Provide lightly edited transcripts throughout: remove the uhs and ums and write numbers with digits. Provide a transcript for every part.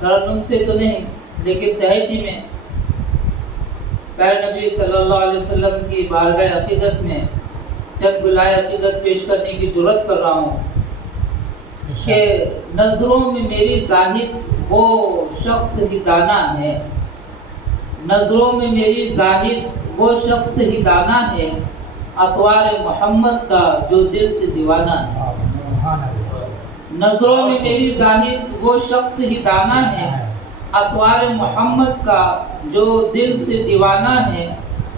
ترنم سے تو نہیں لیکن تہیتی میں پیارے نبی صلی اللہ علیہ وسلم کی بارگاہ عقیدت میں چند گلائے عقیدت پیش کرنے کی جرات کر رہا ہوں کہ نظروں میں میری زاہد وہ شخص ہی دانا ہے، نظروں میں میری زاہد وہ شخص ہی دانا ہے، اطوار محمد کا جو دل سے دیوانہ ہے۔ نظروں میں میری زاہد وہ شخص ہی دانا ہے، اطوار محمد کا جو دل سے دیوانہ ہے،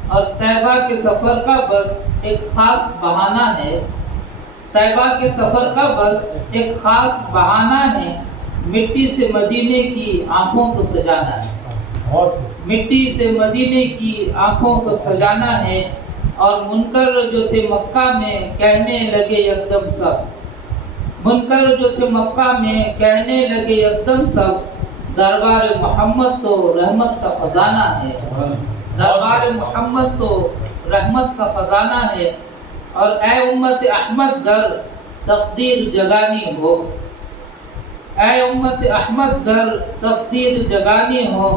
اور طیبہ کے سفر کا بس ایک خاص بہانہ ہے، طیبہ کے سفر کا بس ایک خاص بہانہ ہے، مٹی سے مدینے کی آنکھوں کو سجانا ہے، مٹی سے مدینے کی آنکھوں کو سجانا ہے۔ اور منکر جو تھے مکہ میں کہنے لگے یکدم سب، منکر جو تھے مکہ میں کہنے لگے یکدم سب، دربار محمد تو رحمت کا خزانہ ہے، دربار محمد تو رحمت کا خزانہ ہے۔ اور اے امت احمد گر تقدیر جگانی ہو، اے امت احمد گر تقدیر جگانی ہو،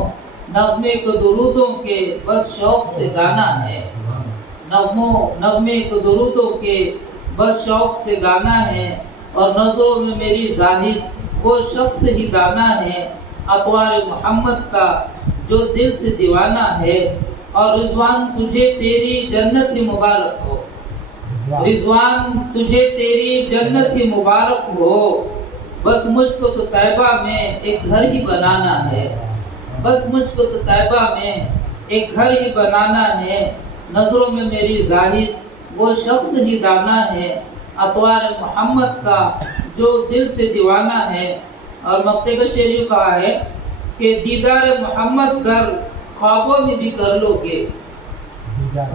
نغمے کو درودوں کے بس شوق سے گانا ہے، نغمے کو درودوں کے بس شوق سے گانا ہے۔ اور نظروں میں میری زاہد وہ شخص ہی دانا ہے، اطوار محمد کا جو دل سے دیوانہ ہے۔ اور رضوان تجھے تیری جنت ہی مبارک ہو، رضوان تجھے تیری جنت ہی مبارک ہو، بس مجھ کو تو طیبہ میں ایک گھر ہی بنانا ہے، بس مجھ کو تو طیبہ میں ایک گھر ہی بنانا ہے۔ نظروں میں میری زاہد وہ شخص ہی دانا ہے، اطوار محمد کا جو دل سے دیوانہ ہے۔ اور مقطع کا شعر یوں کہا ہے کہ دیدار محمد گر خوابوں میں بھی کر لو گے،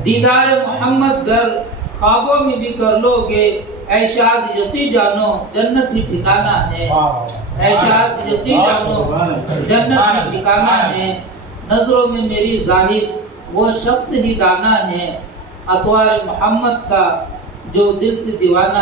دیدار محمد گر خوابوں میں بھی کر لو گے، اے شاد یقین جانو جنت ہی ٹھکانہ ہے، اے شاد یقین جانو جنت ہی ٹھکانہ ہے۔ نظروں میں میری زاہد وہ شخص ہی دانا ہے، اطوار محمد کا جو دل سے دیوانہ ہے۔